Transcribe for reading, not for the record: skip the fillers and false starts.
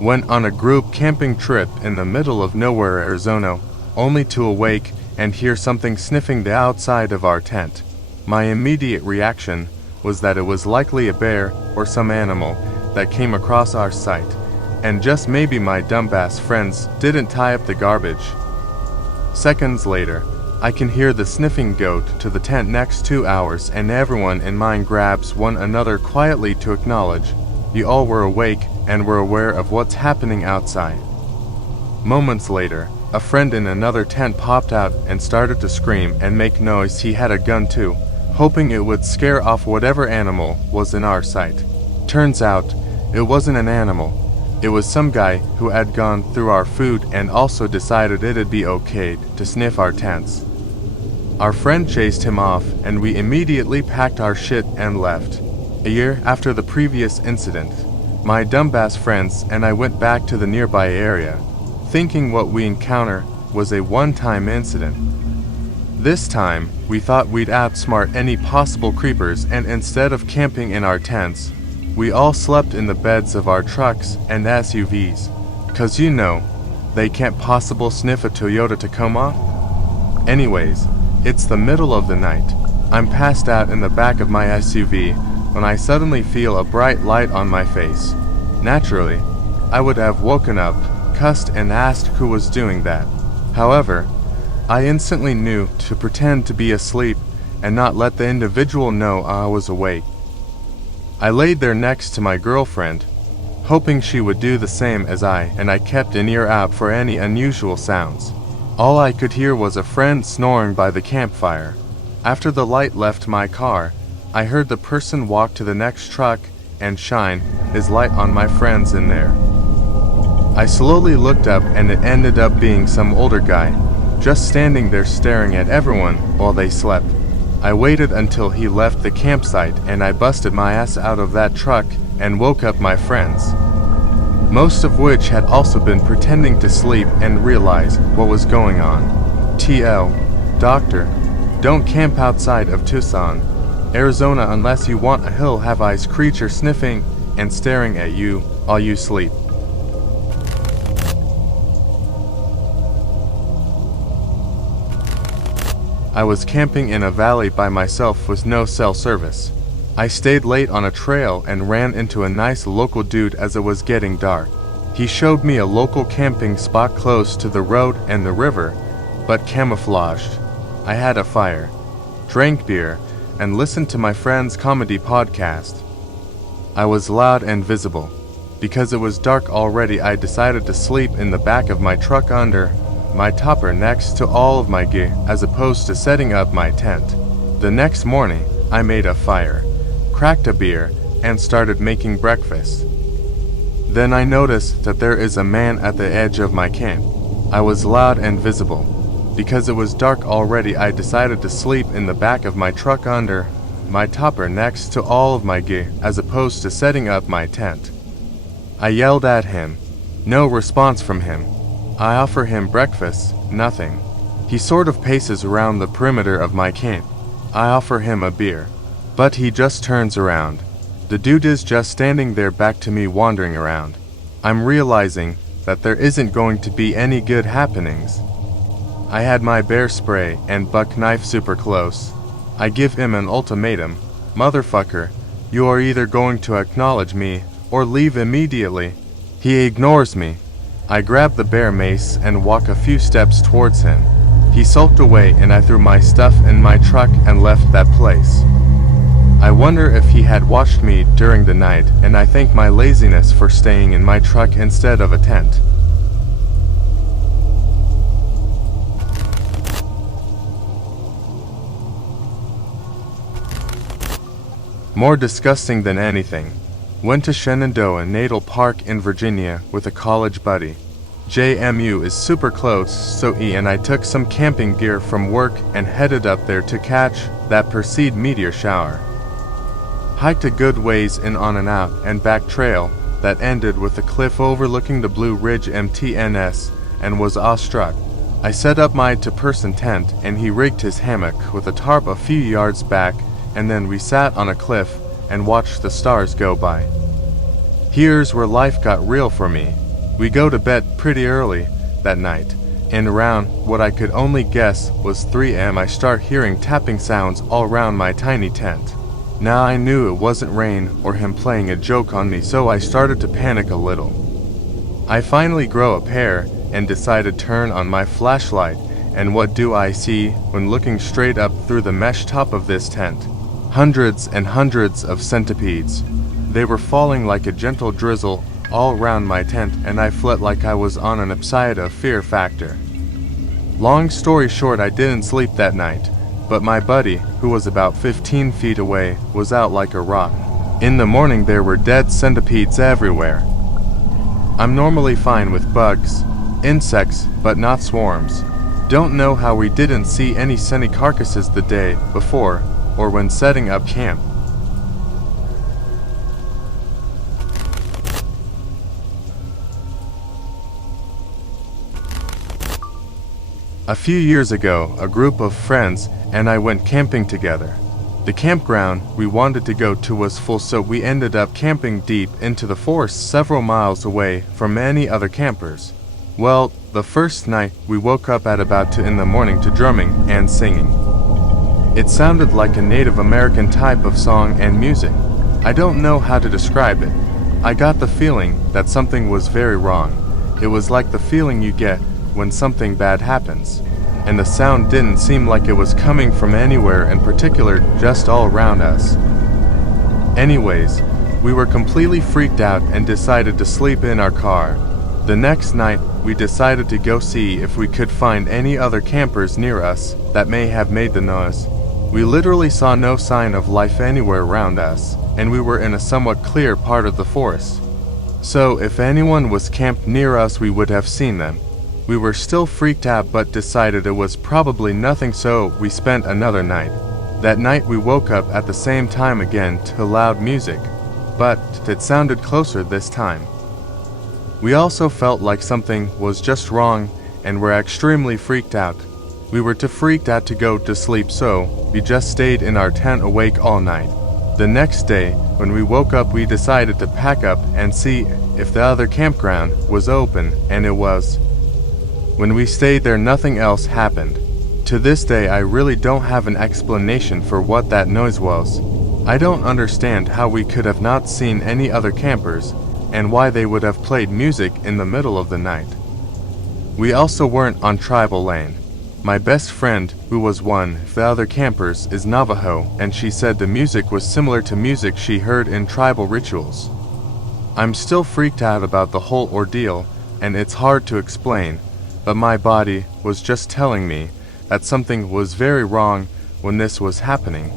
Went on a group camping trip in the middle of nowhere, Arizona, only to awake and hear something sniffing the outside of our tent. My immediate reaction was that it was likely a bear or some animal that came across our site, and just maybe my dumbass friends didn't tie up the garbage. Seconds later, I can hear the sniffing goat to the tent next 2 hours, and everyone in mine grabs one another quietly to acknowledge you all were awake and were aware of what's happening outside. Moments later, a friend in another tent popped out and started to scream and make noise. He had a gun too, hoping it would scare off whatever animal was in our sight. Turns out, it wasn't an animal. It was some guy who had gone through our food and also decided it'd be okay to sniff our tents. Our friend chased him off, and we immediately packed our shit and left. A year after the previous incident, my dumbass friends and I went back to the nearby area, thinking what we encountered was a one-time incident. This time, we thought we'd outsmart any possible creepers, and instead of camping in our tents, we all slept in the beds of our trucks and SUVs. 'Cause you know, they can't possibly sniff a Toyota Tacoma. Anyways, it's the middle of the night. I'm passed out in the back of my SUV when I suddenly feel a bright light on my face. Naturally, I would have woken up, cussed, and asked who was doing that. However, I instantly knew to pretend to be asleep and not let the individual know I was awake. I laid there next to my girlfriend, hoping she would do the same as I, and I kept an ear out for any unusual sounds. All I could hear was a friend snoring by the campfire. After the light left my car, I heard the person walk to the next truck and shine his light on my friends in there. I slowly looked up, and it ended up being some older guy, just standing there staring at everyone while they slept. I waited until he left the campsite, and I busted my ass out of that truck and woke up my friends, most of which had also been pretending to sleep and realize what was going on. TL, Doctor, don't camp outside of Tucson, Arizona unless you want a hill-have-eyes creature sniffing and staring at you while you sleep. I was camping in a valley by myself with no cell service. I stayed late on a trail and ran into a nice local dude as it was getting dark. He showed me a local camping spot close to the road and the river, but camouflaged. I had a fire, drank beer, and listened to my friend's comedy podcast. I was loud and visible. Because it was dark already, I decided to sleep in the back of my truck under my topper next to all of my gear, as opposed to setting up my tent. The next morning, I made a fire, cracked a beer, and started making breakfast. Then I noticed that there is a man at the edge of my camp. I was loud and visible. Because it was dark already, I decided to sleep in the back of my truck under my topper next to all of my gear, as opposed to setting up my tent. I yelled at him. No response from him. I offer him breakfast. Nothing. He sort of paces around the perimeter of my camp. I offer him a beer, but he just turns around. The dude is just standing there back to me, wandering around. I'm realizing that there isn't going to be any good happenings. I had my bear spray and buck knife super close. I give him an ultimatum. Motherfucker, you are either going to acknowledge me or leave immediately. He ignores me. I grab the bear mace and walk a few steps towards him. He sulked away, and I threw my stuff in my truck and left that place. I wonder if he had watched me during the night, and I thank my laziness for staying in my truck instead of a tent. More disgusting than anything. Went to Shenandoah National Park in Virginia with a college buddy. JMU is super close, so he and I took some camping gear from work and headed up there to catch that perceived meteor shower. Hiked a good ways in on an out and back trail that ended with a cliff overlooking the Blue Ridge MTNS, and was awestruck. I set up my two-person tent, and he rigged his hammock with a tarp a few yards back, and then we sat on a cliff and watched the stars go by. Here's where life got real for me. We go to bed pretty early that night, and around what I could only guess was 3 a.m. I start hearing tapping sounds all around my tiny tent. Now I knew it wasn't rain or him playing a joke on me, so I started to panic a little. I finally grow a pair and decide to turn on my flashlight, and what do I see when looking straight up through the mesh top of this tent? Hundreds and hundreds of centipedes. They were falling like a gentle drizzle all around my tent, and I fled like I was on an episode of Fear Factor. Long story short, I didn't sleep that night, but my buddy, who was about 15 feet away, was out like a rock. In the morning there were dead centipedes everywhere. I'm normally fine with bugs, insects, but not swarms. Don't know how we didn't see any centi carcasses the day before or when setting up camp. A few years ago, a group of friends and I went camping together. The campground we wanted to go to was full, so we ended up camping deep into the forest several miles away from any other campers. Well, the first night we woke up at about 2 in the morning to drumming and singing. It sounded like a Native American type of song and music. I don't know how to describe it. I got the feeling that something was very wrong. It was like the feeling you get when something bad happens. And the sound didn't seem like it was coming from anywhere in particular, just all around us. Anyways, we were completely freaked out and decided to sleep in our car. The next night, we decided to go see if we could find any other campers near us that may have made the noise. We literally saw no sign of life anywhere around us, and we were in a somewhat clear part of the forest. So if anyone was camped near us, we would have seen them. We were still freaked out but decided it was probably nothing, so we spent another night. That night we woke up at the same time again to loud music, but it sounded closer this time. We also felt like something was just wrong and were extremely freaked out. We were too freaked out to go to sleep, so we just stayed in our tent awake all night. The next day, when we woke up, we decided to pack up and see if the other campground was open, and it was. When we stayed there, nothing else happened. To this day, I really don't have an explanation for what that noise was. I don't understand how we could have not seen any other campers, and why they would have played music in the middle of the night. We also weren't on tribal land. My best friend, who was one of the other campers, is Navajo, and she said the music was similar to music she heard in tribal rituals. I'm still freaked out about the whole ordeal, and it's hard to explain, but my body was just telling me that something was very wrong when this was happening.